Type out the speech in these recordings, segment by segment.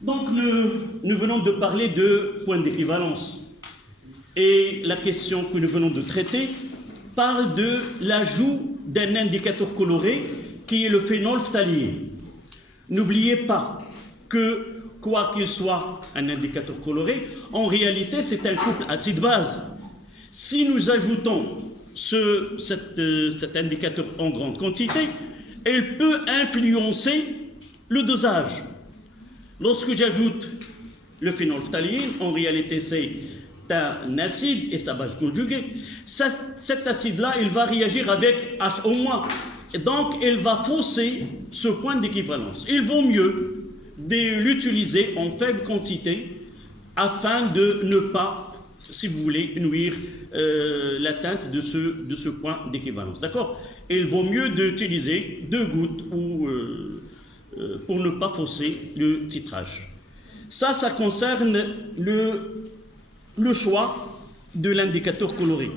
Donc, nous venons de parler de point d'équivalence. Et la question que nous venons de traiter parle de l'ajout d'un indicateur coloré qui est le phénolphtaline. N'oubliez pas que, quoi qu'il soit un indicateur coloré, en réalité, c'est un couple acide-base. Si nous ajoutons cet indicateur en grande quantité, il peut influencer le dosage. Lorsque j'ajoute le phénolphtaline, en réalité, c'est un acide et sa base conjuguée. Cet acide-là, il va réagir avec HO-, et donc il va fausser ce point d'équivalence. Il vaut mieux de l'utiliser en faible quantité afin de ne pas, si vous voulez, nuire l'atteinte de ce point d'équivalence. D'accord? Il vaut mieux d'utiliser 2 gouttes pour ne pas fausser le titrage. Ça concerne le choix de l'indicateur coloré.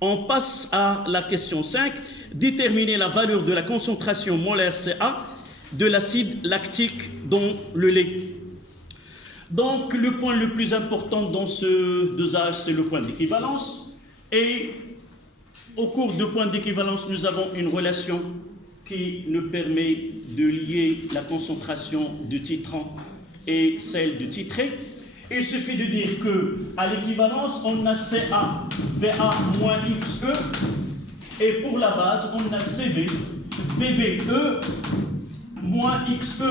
On passe à la question 5. Déterminer la valeur de la concentration molaire Ca de l'acide lactique dans le lait. Donc, le point le plus important dans ce dosage, c'est le point d'équivalence. Et au cours de point d'équivalence, nous avons une relation qui nous permet de lier la concentration du titrant et celle du titré. Il suffit de dire qu'à l'équivalence, on a Ca, Va moins Xe, et pour la base, on a Cb, Vbe moins Xe.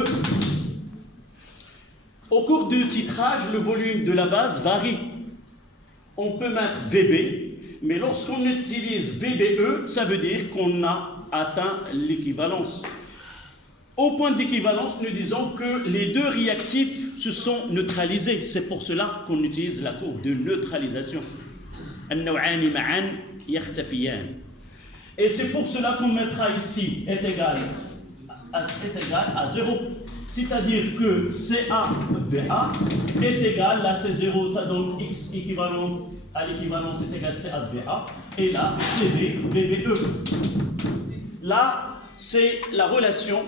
Au cours du titrage, le volume de la base varie. On peut mettre Vb, mais lorsqu'on utilise Vbe, ça veut dire qu'on a atteint l'équivalence. Au point d'équivalence, nous disons que les deux réactifs se sont neutralisés. C'est pour cela qu'on utilise la courbe de neutralisation. Et c'est pour cela qu'on mettra ici est égal à 0. C'est-à-dire que CA-VA est égal, là c'est 0, ça donne X équivalent à l'équivalence est égal à CA-VA, et là CB-VBE. Là, c'est la relation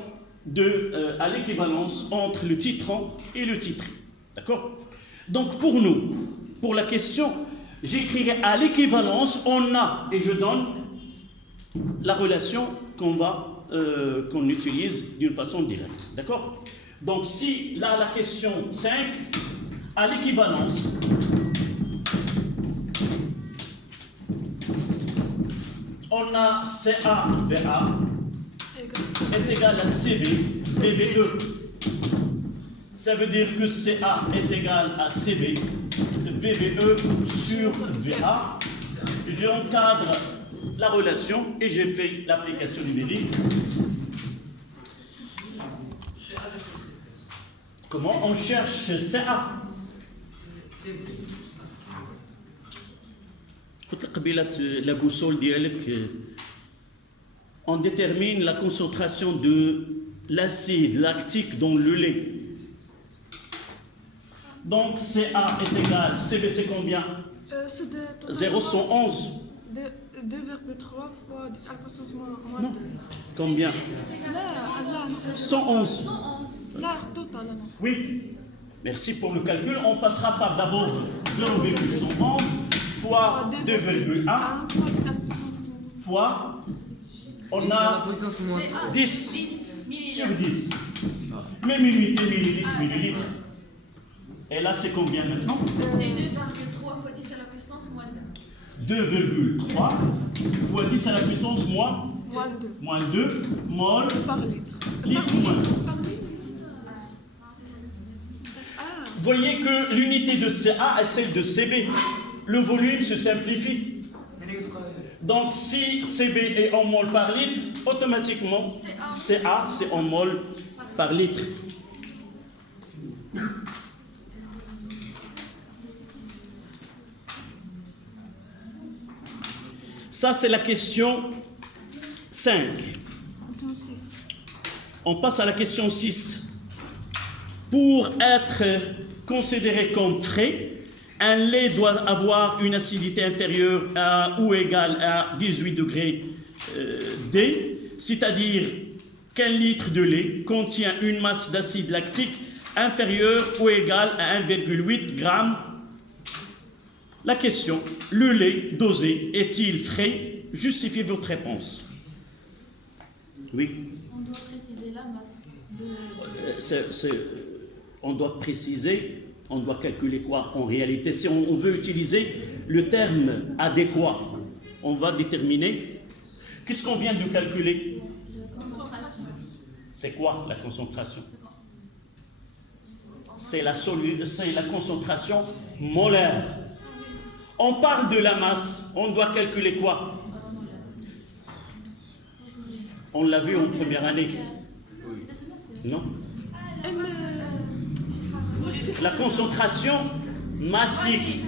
à l'équivalence entre le titrant et le titré. D'accord? Donc pour nous, pour la question, j'écrirai à l'équivalence, on a, et je donne la relation qu'on utilise d'une façon directe. D'accord? Donc si, là, la question 5, à l'équivalence, on a CA-VA est égal à CB, VBE. Ça veut dire que CA est égal à CB, VBE sur VA. J'encadre la relation et j'ai fait l'application numérique. Comment on cherche CA? La boussole dialecte. On détermine la concentration de l'acide lactique dans le lait. Donc CA est égal, CB c'est combien? 0,111. 2,3 fois 10 à la puissance moins 2. Non. Combien? 111. Là, total. Oui. Merci pour le calcul. On passera par d'abord 0,111 fois 2,1 fois... On a 10 sur 10. Même unité, millilitre. Et là, c'est combien maintenant? C'est 2,3 fois 10 à la puissance moins 2. 2,3 fois 10 à la puissance moins 2 mol par litre. Moins. Voyez que l'unité de Ca est celle de Cb. Le volume se simplifie. Donc, si Cb est en mol par litre, automatiquement, Ca, c'est en mol par litre. Ça, c'est la question 5. On passe à la question 6. Pour être considéré comme frais, un lait doit avoir une acidité inférieure à ou égale à 18 degrés D, c'est-à-dire qu'un litre de lait contient une masse d'acide lactique inférieur ou égal à 1,8 g. La question, le lait dosé est-il frais? Justifiez votre réponse. Oui. On doit préciser la masse On doit préciser, on doit calculer quoi en réalité? Si on veut utiliser le terme adéquat, on va déterminer. Qu'est-ce qu'on vient de calculer? La concentration. C'est quoi la concentration? C'est la concentration molaire. On parle de la masse, on doit calculer quoi? On l'a vu en première année. Non? La concentration massique.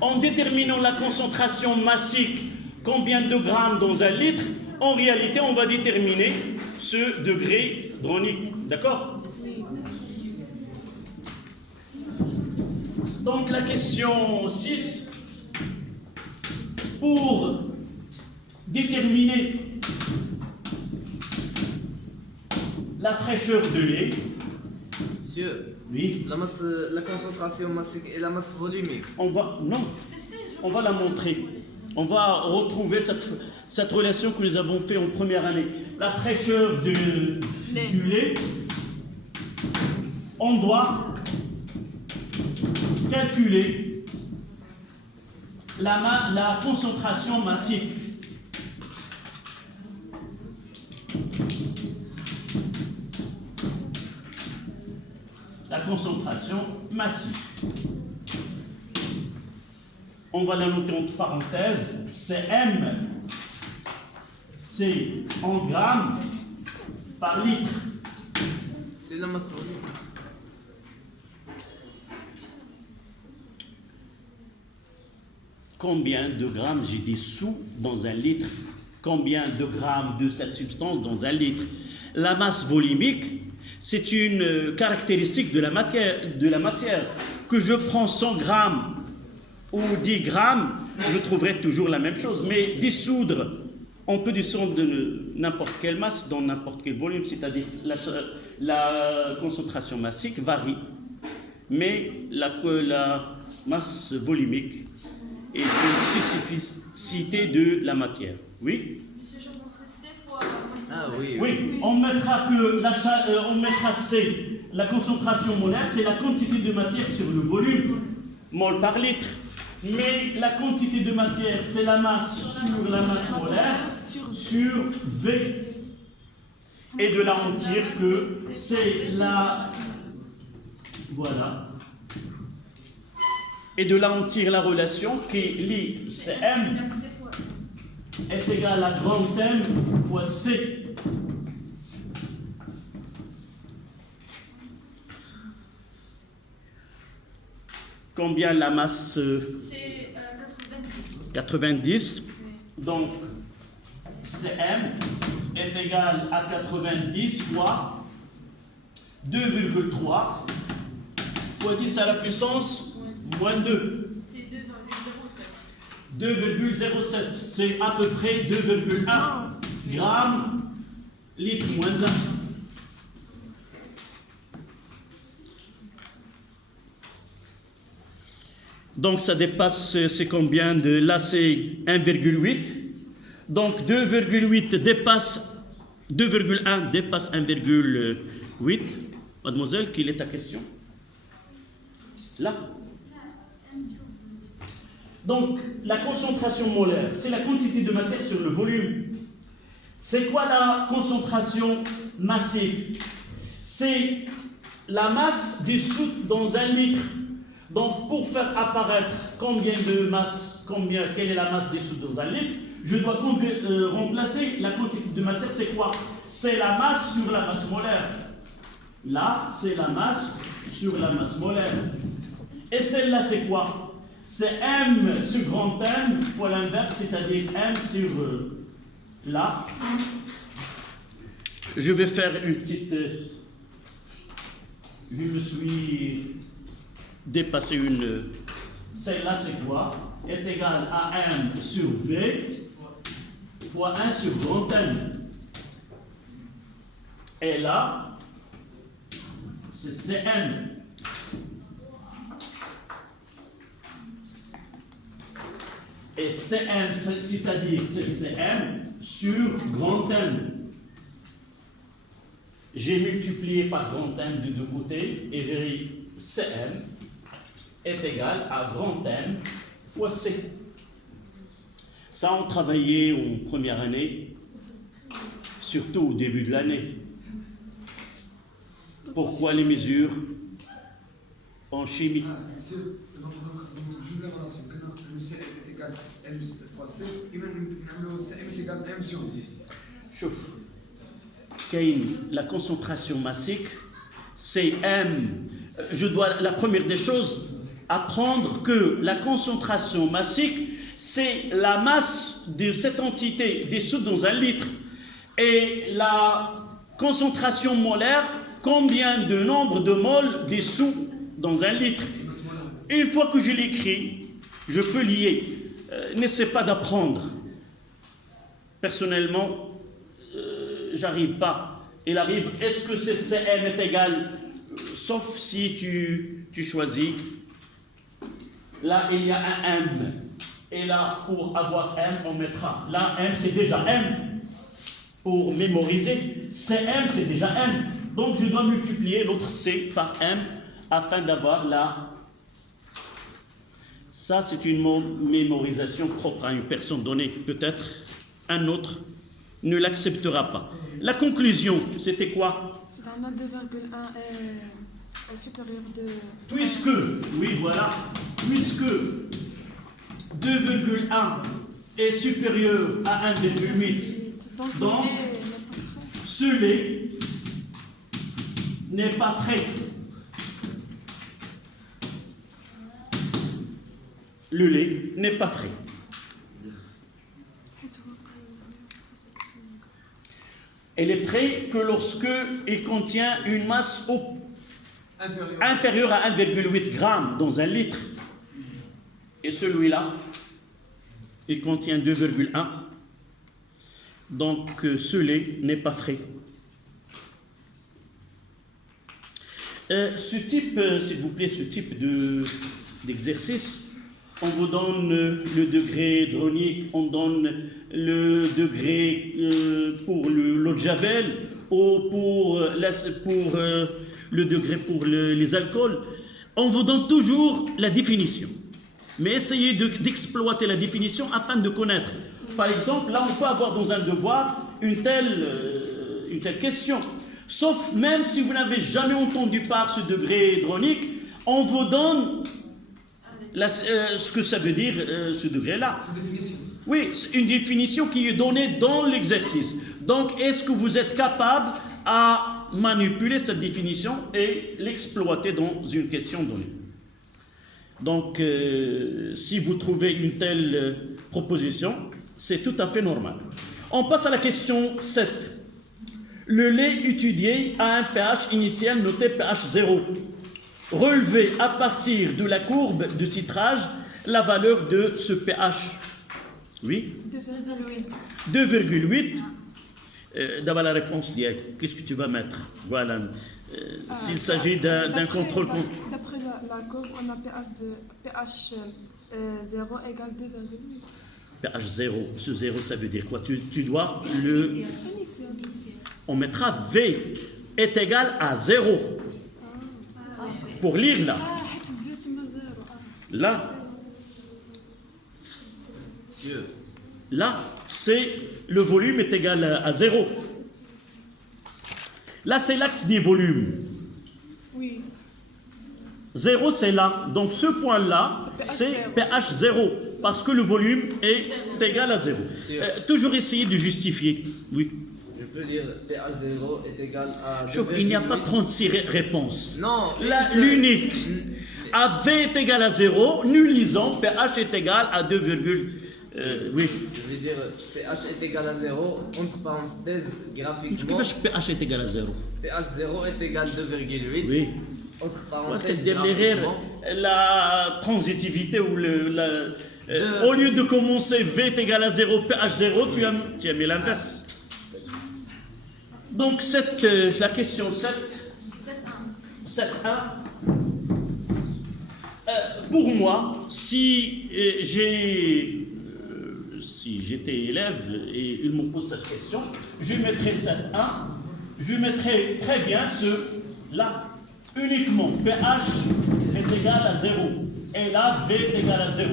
En déterminant la concentration massique, combien de grammes dans un litre, en réalité, on va déterminer ce degré dronique. D'accord? Donc la question 6, pour déterminer la fraîcheur de lait. Monsieur, Oui. la concentration massique et la masse volumique. On va la montrer. On va retrouver cette relation que nous avons fait en première année. La fraîcheur du lait, on doit calculer la concentration massique. La concentration massique. On va la noter entre parenthèses. CM, c'est en grammes par litre. C'est la masse volumique. Combien de grammes j'ai des sous dans un litre? Combien de grammes de cette substance dans un litre? La masse volumique, c'est une caractéristique de la matière. Que je prends 100 grammes ou 10 grammes, je trouverai toujours la même chose. Mais dissoudre, on peut dissoudre de n'importe quelle masse dans n'importe quel volume, c'est-à-dire la concentration massique varie. Mais la masse volumique est une spécificité de la matière. Oui? Monsieur Jean, c'est C fois. Ah oui. Oui, on mettra C, la concentration molaire, c'est la quantité de matière sur le volume, mol par litre. Mais la quantité de matière, c'est la masse sur la masse molaire, sur V. Et de là, on tire que c'est la... Voilà. Et de là, on tire la relation qui lie CM est égal à grand M fois C. Combien la masse? C'est 90. 90. Donc, CM est égal à 90 fois 2,3 fois 10 à la puissance moins 2. C'est 2,07. 2,07, c'est à peu près 2,1 grammes litre moins 1. Donc ça dépasse, c'est combien de... Là c'est 1,8. Donc 2,8 dépasse... 2,1 dépasse 1,8. Mademoiselle, quelle est ta question? Là. Donc, la concentration molaire, c'est la quantité de matière sur le volume. C'est quoi la concentration massique? C'est la masse dissoute dans un litre. Donc, pour faire apparaître combien de masse, quelle est la masse dissoute dans un litre, je dois remplacer la quantité de matière, c'est quoi? C'est la masse sur la masse molaire. Là, c'est la masse sur la masse molaire. Et celle-là, c'est quoi? C'est M sur grand M fois l'inverse, c'est-à-dire M sur là. Je vais faire une petite... je me suis dépassé une... Celle-là, c'est quoi? Est égale à M sur V fois 1 sur grand M. Et là, c'est CM. Et CM, c'est-à-dire c'est CM sur grand M. J'ai multiplié par grand M de deux côtés et j'ai dit CM est égal à grand M fois C. Ça, on travaillait en première année, surtout au début de l'année. Pourquoi les mesures en chimie? Monsieur, donc, je la relation que le CM est égal à M fois C, et même le CM est égal à M sur D. Chouf. La concentration massique, c'est M. Je dois, la première des choses, apprendre que la concentration massique, c'est la masse de cette entité dissoute dans un litre. Et la concentration molaire, combien de nombre de moles dissous dans un litre. Une fois que je l'écris, je peux lier. N'essaie pas d'apprendre. Personnellement, j'arrive pas. Il arrive, est-ce que c'est CM est égal, sauf si tu choisis. Là, il y a un M. Et là, pour avoir M, on mettra. Là, M, c'est déjà M. Pour mémoriser, CM, c'est déjà M. Donc, je dois multiplier l'autre C par M afin d'avoir la... Ça, c'est une mémorisation propre à une personne donnée. Peut-être un autre ne l'acceptera pas. La conclusion, c'était quoi? C'est un 2,1 est supérieur de... Puisque, oui, voilà, puisque 2,1 est supérieur à 1,8, donc ce lait n'est pas frais. Le lait n'est pas frais. Elle est frais que lorsque il contient une masse inférieure à 1,8 g dans un litre. Et celui-là, il contient 2,1. Donc ce lait n'est pas frais. Ce type, s'il vous plaît, ce type d'exercice, on vous donne le degré hydraulique, on donne le degré pour l'eau de javel ou pour le degré pour les alcools. On vous donne toujours la définition. Mais essayez d'exploiter la définition afin de connaître. Par exemple, là, on peut avoir dans un devoir une telle question. Sauf même si vous n'avez jamais entendu par ce degré hydraulique, on vous donne ce que ça veut dire, ce degré-là. C'est définition. Oui, c'est une définition qui est donnée dans l'exercice. Donc, est-ce que vous êtes capable à manipuler cette définition et l'exploiter dans une question donnée? Donc, si vous trouvez une telle proposition, c'est tout à fait normal. On passe à la question 7. Le lait étudié a un pH initial noté pH 0. Relever à partir de la courbe de titrage la valeur de ce pH. Oui? 2,8. D'abord la réponse, qu'est-ce que tu vas mettre? Voilà. S'il s'agit d'un contrôle... D'après la courbe, on a pH 0 égale 2,8. pH 0, ce 0, ça veut dire quoi? Tu dois le... On mettra V est égal à 0. Pour lire là. Là. Là, c'est le volume est égal à 0. Là, c'est l'axe des volumes. Oui. 0, c'est là. Donc, ce point-là, c'est pH 0. Parce que le volume est égal à 0. Toujours essayer de justifier. Oui. Je peux dire pH 0 est égal à... Il n'y a pas 36 réponses. Non. L'unique. A V est égal à 0, nous lisons pH est égal à 2, oui. Je veux dire pH est égal à 0, entre parenthèses, graphiquement. pH est égal à 0. pH 0 est égal à 2,8. Oui. Entre parenthèses, derrière la transitivité ou au lieu de commencer V est égal à 0, pH 0, tu as mis l'inverse. Donc la question 7. 7A, pour moi, si j'étais élève et il me pose cette question, je mettrais 7A, je mettrais très bien là, uniquement pH est égal à 0 et là V est égal à 0.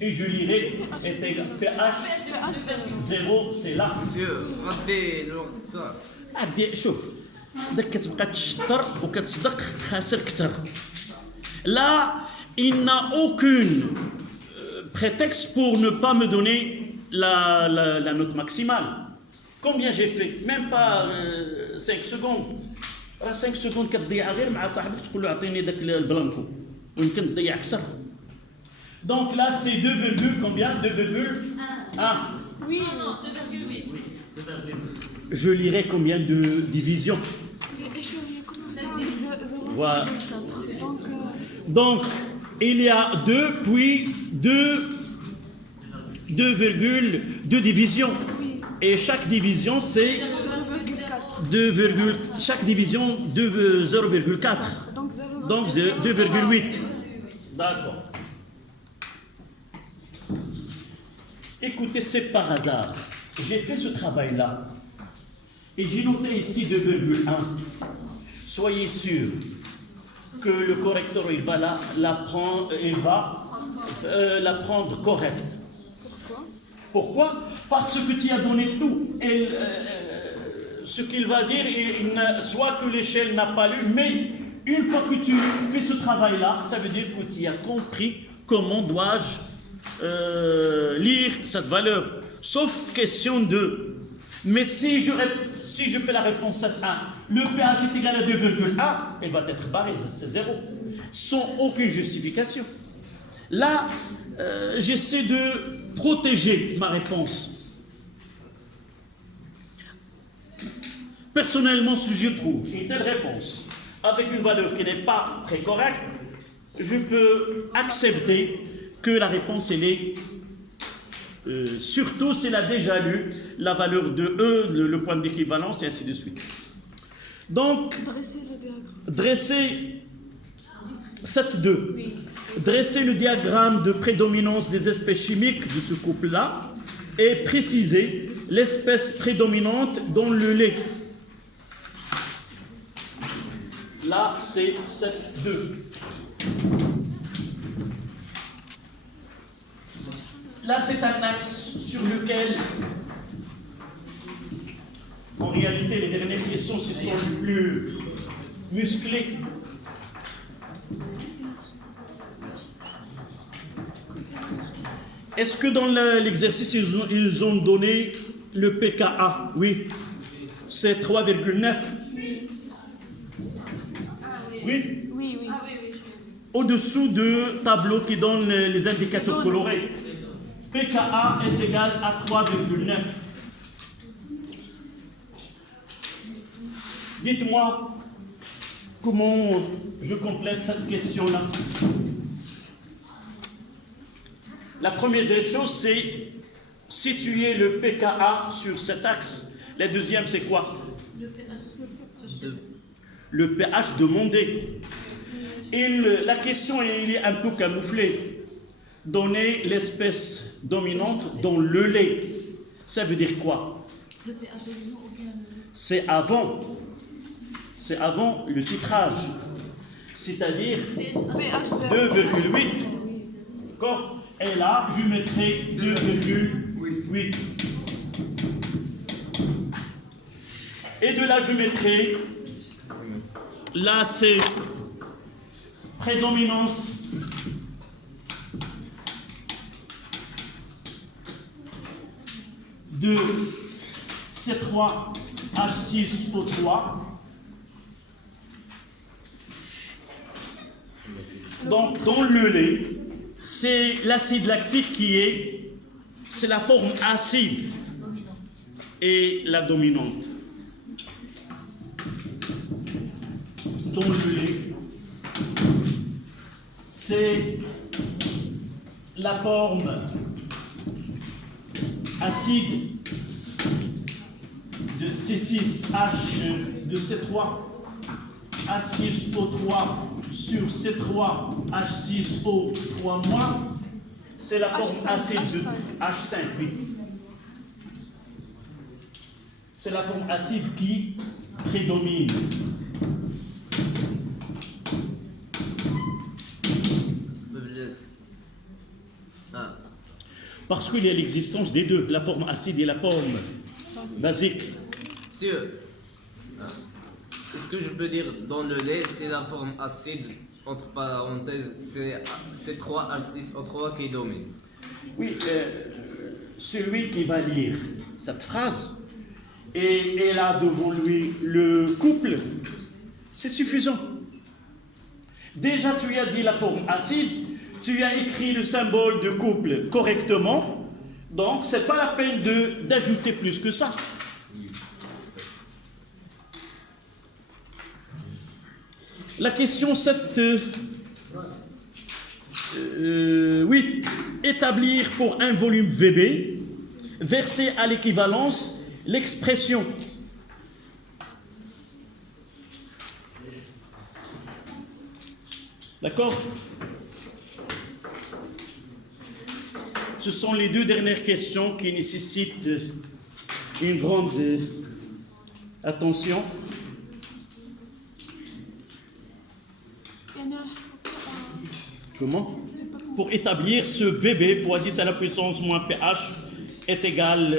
Et je lirai est égal pH 0 c'est là. Monsieur, rendez الوقت كثر. عندي شوف داك كتبقى تشطر وكتصدق خاسر كثر. Là, il n'a aucun prétexte pour ne pas me donner la note maximale. Combien j'ai fait? Même pas 5 secondes. 5 secondes كتضيع غير مع صاحبك تقول له اعطيني داك البلانكو ويمكن تضيع اكثر. Donc là c'est 2, combien? 2,1. Oui. Non, 2,8. Je lirai combien de divisions? Voilà. Donc, il y a 2, puis 2,2 divisions. Et chaque division, c'est 2, chaque division 0,4. Donc 2,8. D'accord. Écoutez, c'est par hasard. J'ai fait ce travail-là. Et j'ai noté ici 2,1. Soyez sûr que le correcteur il va la prendre correcte. Pourquoi? Parce que tu as donné tout. Et, ce qu'il va dire, soit que l'échelle n'a pas lu, mais une fois que tu fais ce travail-là, ça veut dire que tu as compris comment dois-je lire cette valeur. Sauf question de... Mais si je fais la réponse 7.1, le pH est égal à 2,1, elle va être barrée, c'est 0, sans aucune justification. Là, j'essaie de protéger ma réponse. Personnellement, si je trouve une telle réponse avec une valeur qui n'est pas très correcte, je peux accepter que la réponse, elle est... surtout s'il a déjà lu la valeur de E, le point d'équivalence, et ainsi de suite. Donc, dresser 7.2. Oui. Dresser le diagramme de prédominance des espèces chimiques de ce couple-là et préciser l'espèce prédominante dans le lait. Là, c'est 7.2. Là, c'est un axe sur lequel, en réalité, les dernières questions, ce sont les plus musclées. Est-ce que dans l'exercice, ils ont donné le pKa? Oui. C'est 3,9. Oui? Oui. Au-dessous du tableau qui donne les indicateurs colorés. pKa est égal à 3,9. Dites-moi comment je complète cette question-là. La première des choses, c'est situer le pKa sur cet axe. La deuxième, c'est quoi? Le pH demandé. Et la question elle est un peu camouflée. Donner l'espèce dominante dans le lait. Ça veut dire quoi? C'est avant le titrage. C'est-à-dire 2,8. D'accord? Et là, je mettrai 2,8. Et de là, je mettrai... Là, c'est prédominance de C3H6O3. Donc, dans le lait, c'est l'acide lactique c'est la forme acide et la dominante. Dans le lait, c'est la forme acide de C6H de C3. H6 O3 sur C3 H6 O3-, c'est la forme acide de H5, oui. C'est la forme acide qui prédomine. Parce qu'il y a l'existence des deux, la forme acide et la forme basique. Monsieur, ce que je peux dire dans le lait, c'est la forme acide, entre parenthèses, c'est C3H6O3 qui domine. Oui, celui qui va lire cette phrase et là devant lui le couple, c'est suffisant. Déjà, tu as dit la forme acide, tu as écrit le symbole de couple correctement, donc c'est pas la peine d'ajouter plus que ça. La question 7, 8. Établir pour un volume VB, verser à l'équivalence l'expression. D'accord? Ce sont les deux dernières questions qui nécessitent une grande attention. Comment? Pour établir ce VB fois 10 à la puissance moins pH est égal...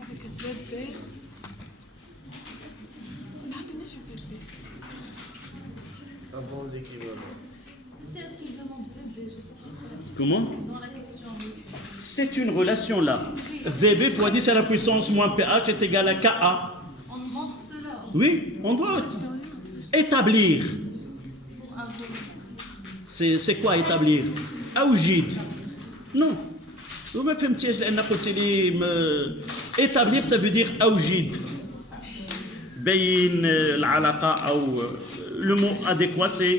Avec le VB. Un bon équivalent. Monsieur, est-ce qu'il demande VB? Comment? Dans la question. C'est une relation là. VB fois 10 à la puissance moins pH est égal à Ka. On montre cela Oui, on doit établir. pour un volume. C'est quoi établir? Aoujid. Non. Vous me faites établir, ça veut dire aoujid. بين العلاقة أو le mot adéquat c'est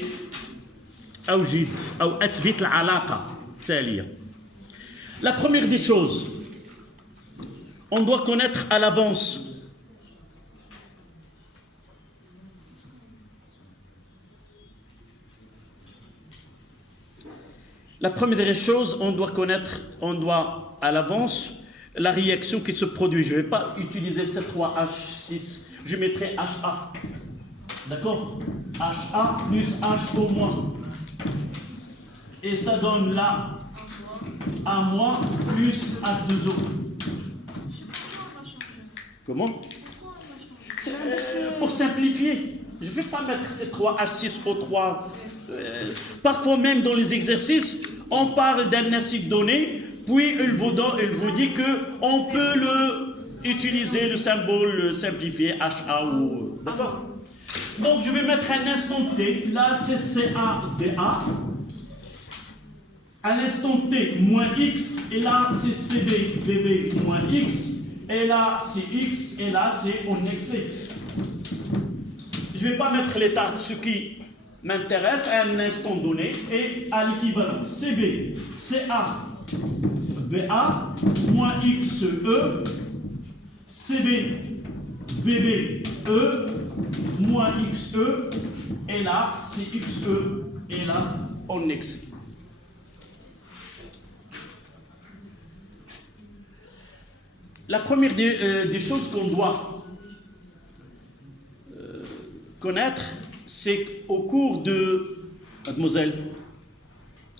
أوجد أو أثبت العلاقة التالية. La première des choses, on doit connaître à l'avance à l'avance la réaction qui se produit. Je ne vais pas utiliser C3H6, je mettrai HA. D'accord? HA plus HO moins. Et ça donne là A moins plus H2O. Comment? Pour simplifier, je ne vais pas mettre C3H6O3. Parfois même dans les exercices, on parle d'un acide donné, puis il vous dit qu'on peut utiliser le symbole simplifié HA ou... D'accord? Donc je vais mettre un instant T, là c'est CADA, à l'instant T moins X, et là c'est CBVB moins X, et là c'est X, et là c'est en excès. Je ne vais pas mettre l'état, ce qui m'intéresse à un instant donné, et à l'équivalent CB, CA, VA, moins XE, CB, VB, E, moins XE, et là, c'est XE, et là, en excès. La première des choses qu'on doit connaître, c'est au cours de... Mademoiselle,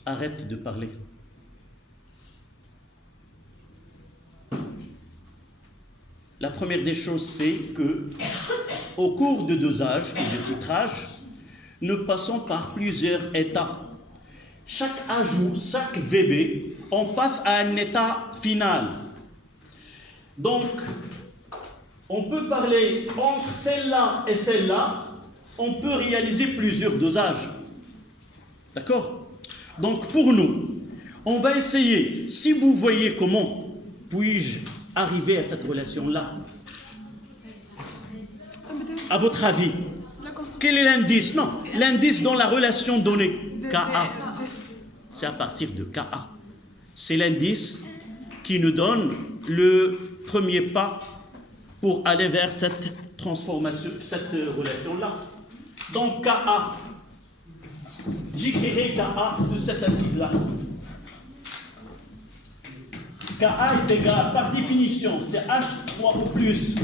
arrête de parler. La première des choses, c'est que, au cours de dosage ou de titrage, nous passons par plusieurs états. Chaque ajout, chaque VB, on passe à un état final. Donc, on peut parler entre celle-là et celle-là, on peut réaliser plusieurs dosages. D'accord? Donc, pour nous, on va essayer, si vous voyez comment puis-je arriver à cette relation-là, à votre avis, quel est l'indice? Non, l'indice dans la relation donnée, KA, c'est à partir de KA. C'est l'indice qui nous donne le premier pas pour aller vers cette transformation, cette relation-là. Donc Ka, j'écrirai Ka de cet acide-là. Ka est égal, par définition, c'est H3 au plus,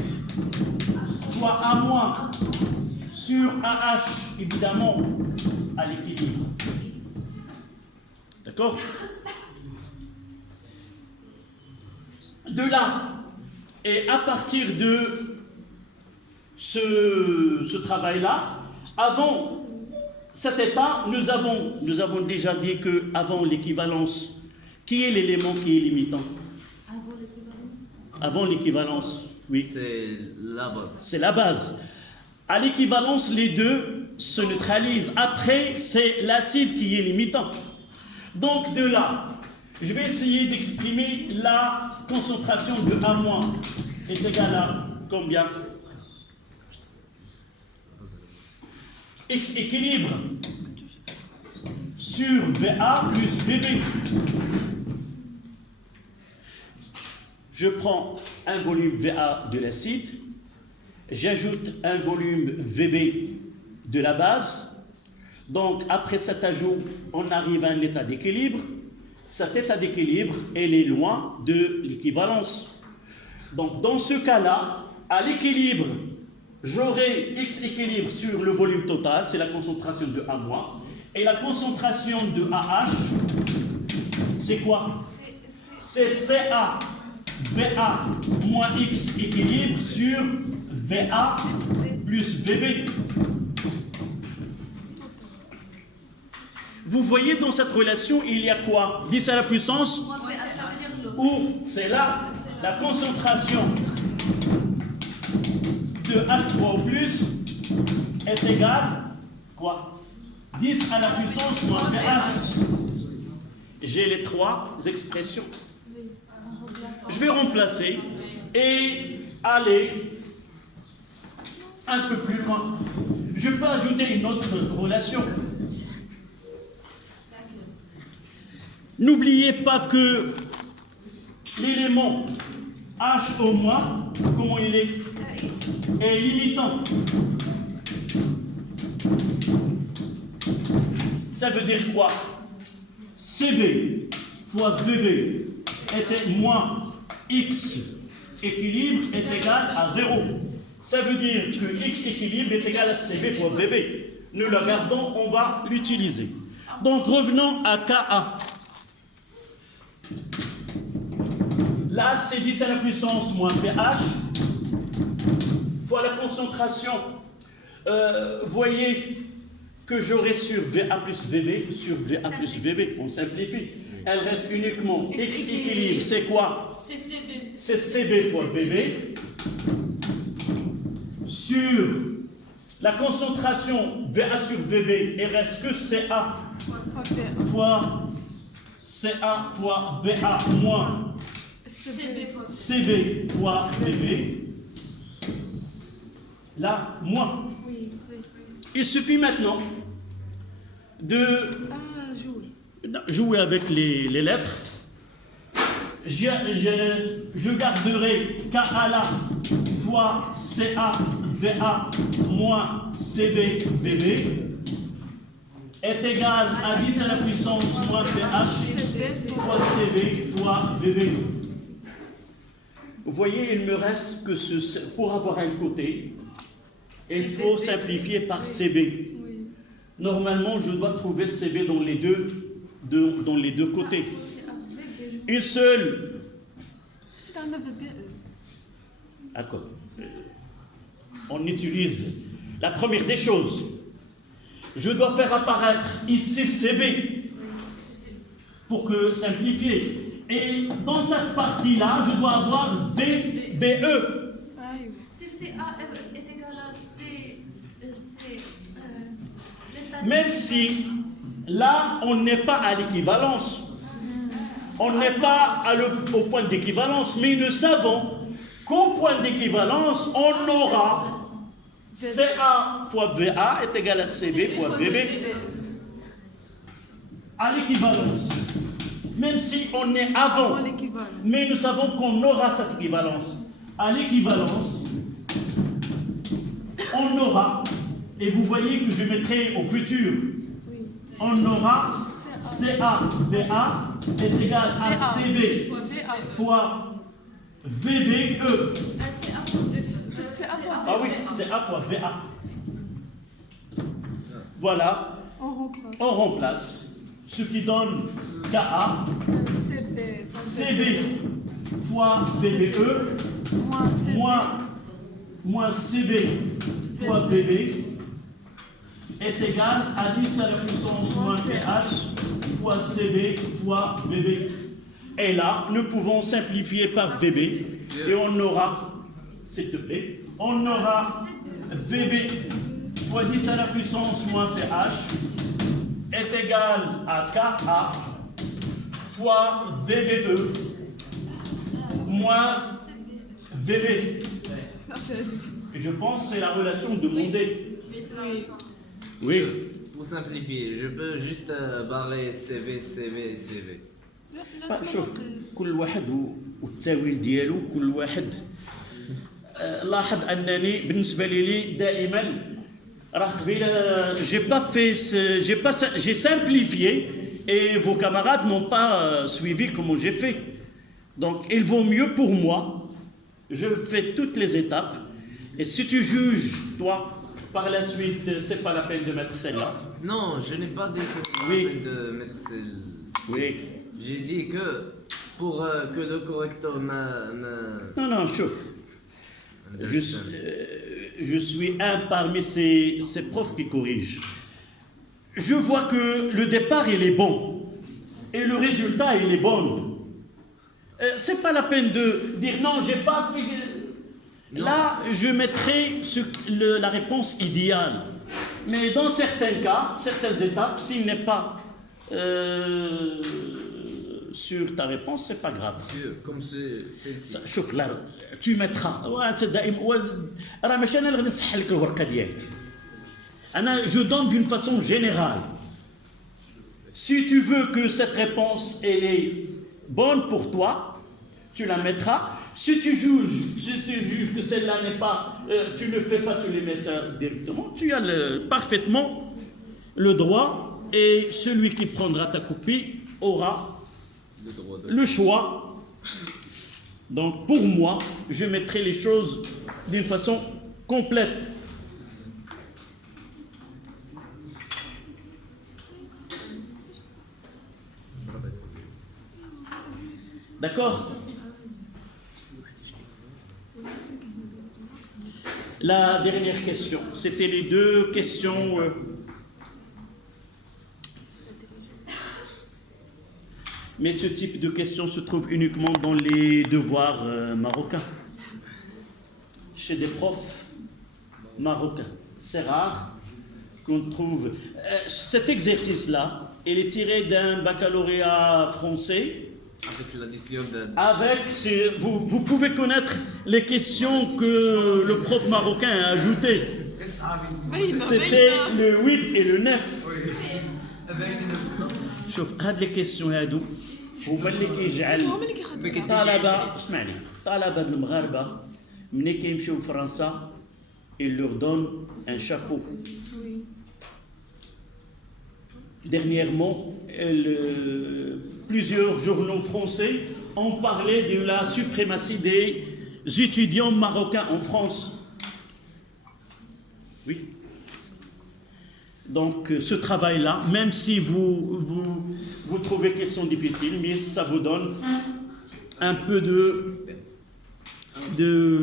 fois A moins, sur AH, évidemment, à l'équilibre. D'accord? De là, et à partir de ce travail-là, avant cet état, nous avons déjà dit qu'avant l'équivalence, qui est l'élément qui est limitant? Avant l'équivalence, oui. C'est la base. C'est la base. À l'équivalence, les deux se neutralisent. Après, c'est l'acide qui est limitant. Donc de là, je vais essayer d'exprimer la concentration de A- est égale à combien? X équilibre sur VA plus VB. Je prends un volume VA de l'acide, j'ajoute un volume VB de la base. Donc après cet ajout, on arrive à un état d'équilibre. Cet état d'équilibre, elle est loin de l'équivalence. Donc dans ce cas-là, à l'équilibre, j'aurai X équilibre sur le volume total, c'est la concentration de A-, et la concentration de AH, c'est quoi? C'est CA, VA moins X équilibre sur VA plus VB. Vous voyez dans cette relation, il y a quoi? 10 à la puissance, ou c'est là la concentration de H3 au plus est égale quoi? 10 à la puissance moins pH. J'ai les trois expressions. Je vais remplacer et aller un peu plus loin. Je peux ajouter une autre relation. N'oubliez pas que l'élément H au moins, comment il est limitant. Ça veut dire quoi? CB fois VB était moins X équilibre est égal à 0. Ça veut dire que X équilibre est égal à CB fois VB. Nous le gardons, on va l'utiliser. Donc revenons à KA. Là, c'est 10 à la puissance moins pH fois la concentration. Voyez que j'aurai sur VA plus VB, sur VA plus VB, on simplifie. Elle reste uniquement X équilibre, c'est quoi? C'est CB fois VB sur la concentration VA sur VB, il reste que CA fois VA moins CB fois VB. Là, moins. Il suffit maintenant de jouer avec les lettres. Je garderai KA là fois CA VA moins CB VB est égal à 10 à la puissance moins pH fois CB fois VB. Vous voyez, il me reste que pour avoir un côté, il faut simplifier par CB. Normalement, je dois trouver CB dans les deux côtés. Une seule. D'accord. On utilise la première des choses. Je dois faire apparaître ici CB pour que simplifier. Et dans cette partie-là, je dois avoir VBE. Si CA est égal à C, Même si là, on n'est pas à l'équivalence. On n'est pas au point d'équivalence, mais nous savons qu'au point d'équivalence, on aura CA fois VA est égal à CB fois VB. À l'équivalence. Même si on est avant, mais nous savons qu'on aura cette équivalence. À l'équivalence, on aura, et vous voyez que je mettrai au futur, on aura CA, VA est égal à CB fois VBE. C'est à voir. Ah oui, c'est A fois VA. Voilà, on remplace, ce qui donne KA, CB fois VBE, moins CB fois VB est égal à 10 à la puissance moins PH fois CB fois VB. Et là, nous pouvons simplifier par VB et on aura, s'il te plaît, on aura VB fois 10 à la puissance moins PH est égal à KA fois VBE moins VB. Et je pense que c'est la relation demandée. Oui. Pour simplifier, je peux juste barrer CV, CV, CV. شوف كل واحد والتاويل ديالو كل واحد لاحظ انني بالنسبه لي دائما راه قبيله j'ai simplifié et vos camarades n'ont pas suivi comment j'ai fait. Donc il vaut mieux pour moi, je fais toutes les étapes et si tu juges toi par la suite c'est pas la peine de mettre celle-là. Non, je n'ai pas décidé de mettre celle. Oui. J'ai dit que pour que le correcteur Non, chauffe. Je suis un parmi ces profs qui corrigent. Je vois que le départ, il est bon. Et le résultat, il est bon. C'est pas la peine de dire non, j'ai pas fait. Là, je mettrai la réponse idéale. Mais dans certains cas, certaines étapes, s'il n'est pas sur ta réponse, c'est pas grave. Comme celle-ci. شوف لا tu mettras راه ماشي انا اللي غادي نصحح لك الورقه ديالك. انا je donne d'une façon générale. Si tu veux que cette réponse elle est bonne pour toi, tu la mettras. Si tu juges que celle-là n'est pas, tu ne fais pas, tu les mets ça directement. Tu as parfaitement le droit et celui qui prendra ta copie aura le choix. Donc pour moi, je mettrai les choses d'une façon complète. D'accord? La dernière question, c'était les deux questions. Mais ce type de questions se trouve uniquement dans les devoirs marocains, chez des profs marocains. C'est rare qu'on trouve. Cet exercice-là, il est tiré d'un baccalauréat français. Avec l'addition de... Vous pouvez connaître les questions que le prof marocain a ajoutées. C'était le 8 et le 9. شوف هاد لي كيسيون هادو هما اللي كيجعل طلبه اسمعني طلبه المغاربه ملي كيمشيو لفرنسا il leur donne un chapeau. Dernièrement, plusieurs journaux français ont parlé de la suprématie des étudiants marocains en France. Oui. Donc ce travail-là, même si vous trouvez qu'ils sont difficiles, mais ça vous donne un peu de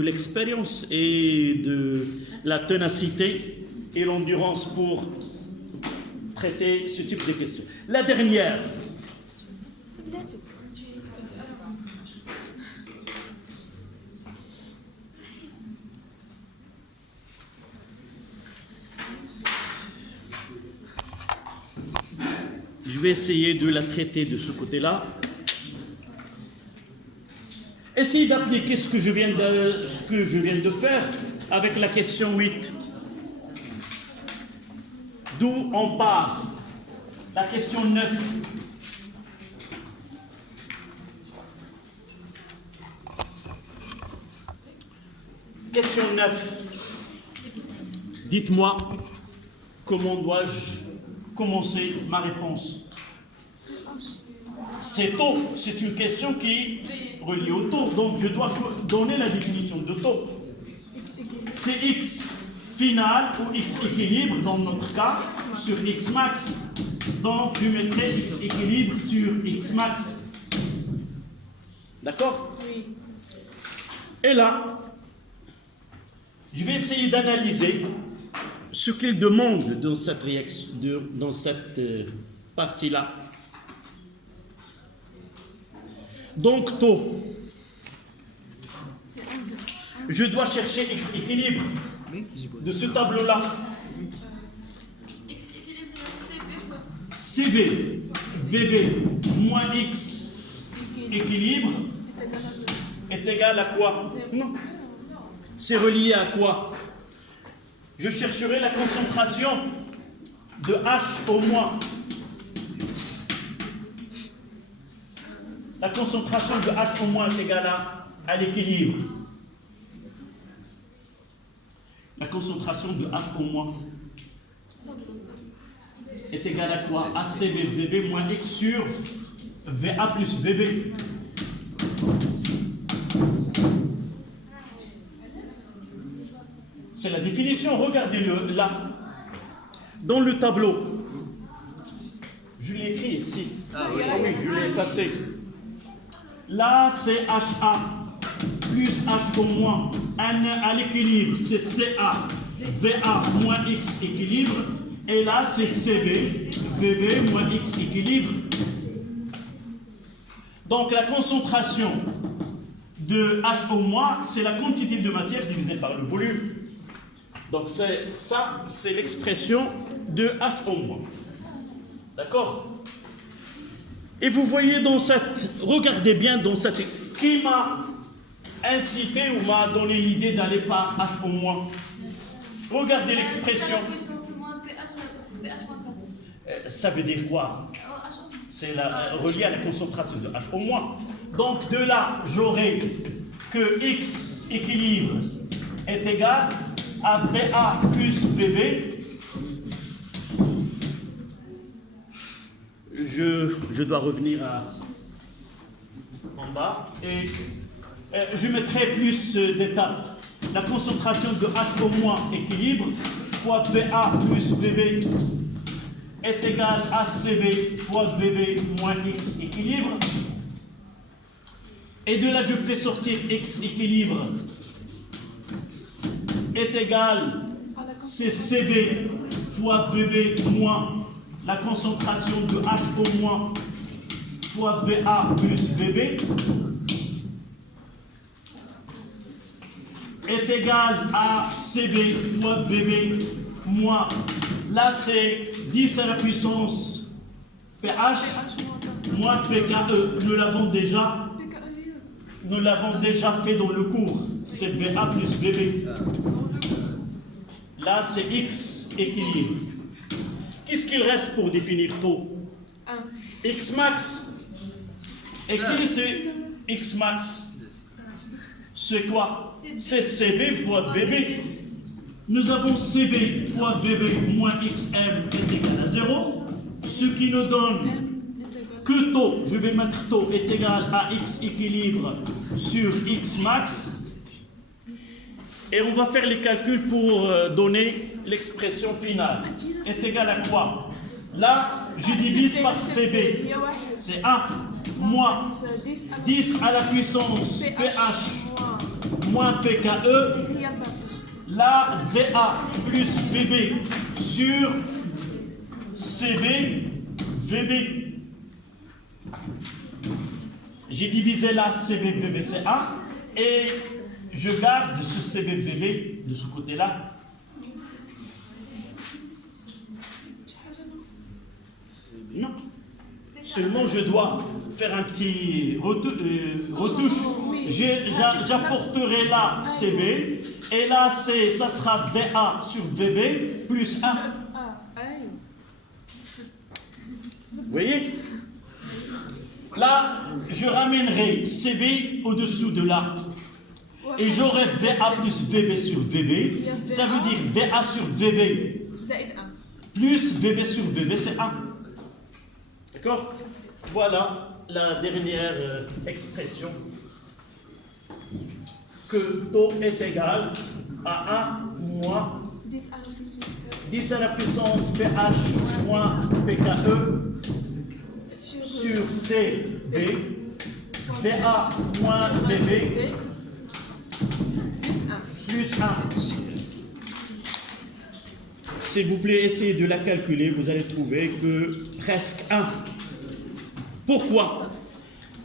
l'expérience et de la ténacité et l'endurance pour traiter ce type de questions. La dernière. Je vais essayer de la traiter de ce côté-là. Essayez d'appliquer ce que je viens de faire avec la question 8. D'où on part. La question 9. Question 9. Dites-moi comment dois-je commencer ma réponse. C'est taux, c'est une question qui est reliée au taux, donc je dois donner la définition de taux. C'est x final ou x équilibre dans notre cas sur x max. Donc je mettrai x équilibre sur x max. D'accord? Oui. Et là, je vais essayer d'analyser ce qu'il demande dans cette réaction, dans cette partie-là. Donc, taux. Je dois chercher x équilibre de ce tableau-là. X équilibre de CB fois. CB, VB, moins x équilibre est égal à quoi? Non. C'est relié à quoi? Je chercherai la concentration de H au moins. La concentration de H au moins est égale à l'équilibre. La concentration de H au moins est égale à quoi? ACB, VB moins X sur VA plus VB. C'est la définition, regardez-le là, dans le tableau. Je l'ai écrit ici. Ah oui. Ah oui, je l'ai effacé. Là, c'est HA plus H au moins. À l'équilibre, c'est CA, VA moins X équilibre. Et là, c'est CB, VB moins X équilibre. Donc, la concentration de H au moins, c'est la quantité de matière divisée par le volume. Donc, ça, c'est l'expression de H au moins. D'accord? Et vous voyez dans cette, regardez bien dans cette, qui m'a incité ou m'a donné l'idée d'aller par H au moins. Regardez l'expression. Ça veut dire quoi? C'est relié à la concentration de H au moins. Donc de là, j'aurai que X équilibre est égal à VA plus VB. Je dois revenir en bas et je mettrai plus d'étapes. La concentration de H au moins équilibre fois VA plus VB est égal à CB fois VB moins X équilibre. Et de là, je fais sortir X équilibre est égal, c'est CB fois VB moins la concentration de H au moins fois VA plus VB est égal à CB fois VB moins, là c'est 10 à la puissance PH moins PKE. Nous l'avons déjà fait dans le cours. C'est VA plus VB. Là c'est X équilibre. Qu'est-ce qu'il reste pour définir taux? X max. Et qui c'est X max? C'est quoi? C'est CB fois VB. Nous avons CB fois VB moins XM est égal à 0. Ce qui nous donne que taux, je vais mettre taux, est égal à X équilibre sur X max. Et on va faire les calculs pour donner l'expression finale. Est égal à quoi? Là, je divise par CB. C'est 1 moins 10 à la puissance PH moins PKE. Là, VA plus VB sur CB, VB. J'ai divisé là CB, VB, c'est 1. Et je garde ce CB, VB de ce côté-là. Non. Seulement, je dois faire un petit retouche. J'apporterai là CB. Et là, ça sera VA sur VB plus 1. Vous voyez? Là, je ramènerai CB au-dessous de là. et j'aurai VA plus VB sur VB, ça veut dire VA sur VB زائد 1. plus VB sur VB, c'est 1. D'accord? Voilà la dernière expression. Que taux est égal à 1 moins 10 10 à à la puissance la puissance PH moins PKE sur sur CB, VA moins VB plus 1. plus 1. S'il vous plaît, essayez de la calculer, vous allez trouver que presque 1. Pourquoi?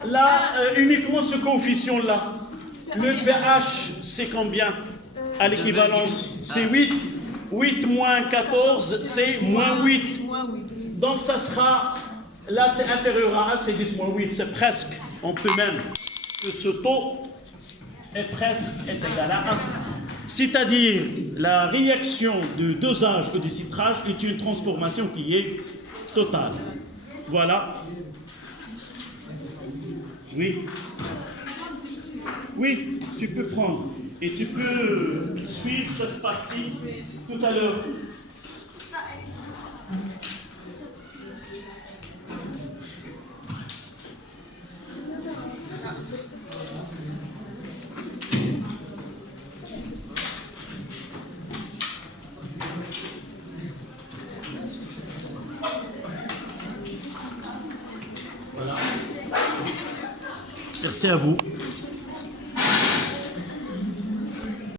Là, uniquement ce coefficient-là, le pH, c'est combien à l'équivalence? C'est 8. 8 moins 14, c'est moins 8. Moins 8. Donc ça sera, là c'est inférieur à 1, c'est 10 moins 8, c'est presque, on peut même que ce taux est égal à 1. C'est-à-dire, la réaction de dosage ou de citrage est une transformation qui est totale. Voilà. Oui. Oui, tu peux prendre. Et tu peux suivre cette partie tout à l'heure. Voilà. Merci à vous.